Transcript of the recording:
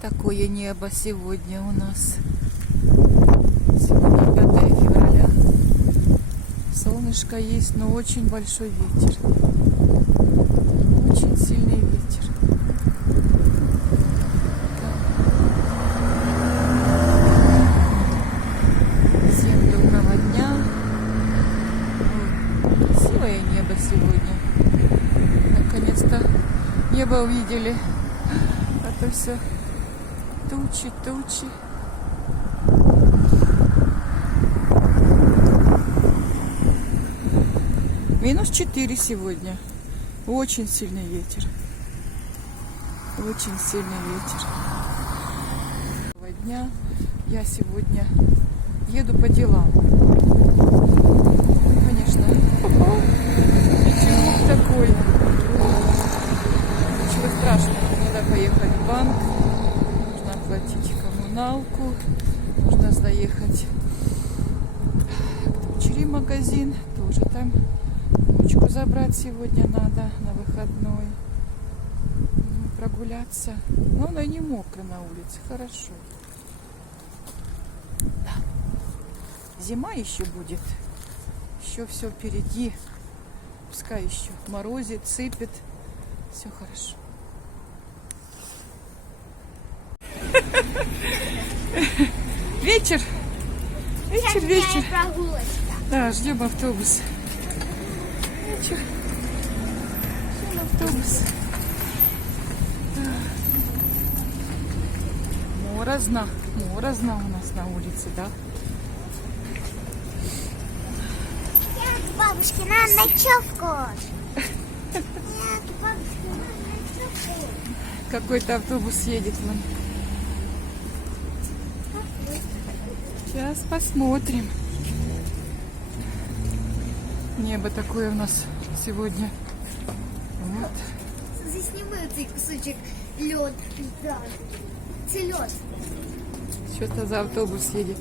Такое небо сегодня у нас. Сегодня 5 февраля. Солнышко есть, но очень большой ветер. Очень сильный ветер. Всем доброго дня. Красивое небо сегодня. Наконец-то небо увидели. А то все тучи, тучи. -4 сегодня. Очень сильный ветер. Очень сильный ветер. Дня я сегодня еду по делам. Конечно. Ветерок такой. Ничего страшного. Надо поехать в банк. Нужно оплатить коммуналку. Нужно заехать к дочери в магазин. Тоже там внучку забрать сегодня надо на выходной. Прогуляться. Главное, не мокро на улице. Хорошо. Да. Зима еще будет. Еще все впереди. Пускай еще морозит, сыпет. Все хорошо. Вечер. Вечер, вечер. Да, ждем автобус. Вечер. Ждем автобус. Морозно. Морозно у нас на улице, да? Нет, бабушки, на ночевку. Нет, бабушки, на ночевку. Какой-то автобус едет вон. Сейчас посмотрим. Небо такое у нас сегодня. Вот. Заснимаю цей кусочек лед. Да. Це лед. Что-то за автобус едет.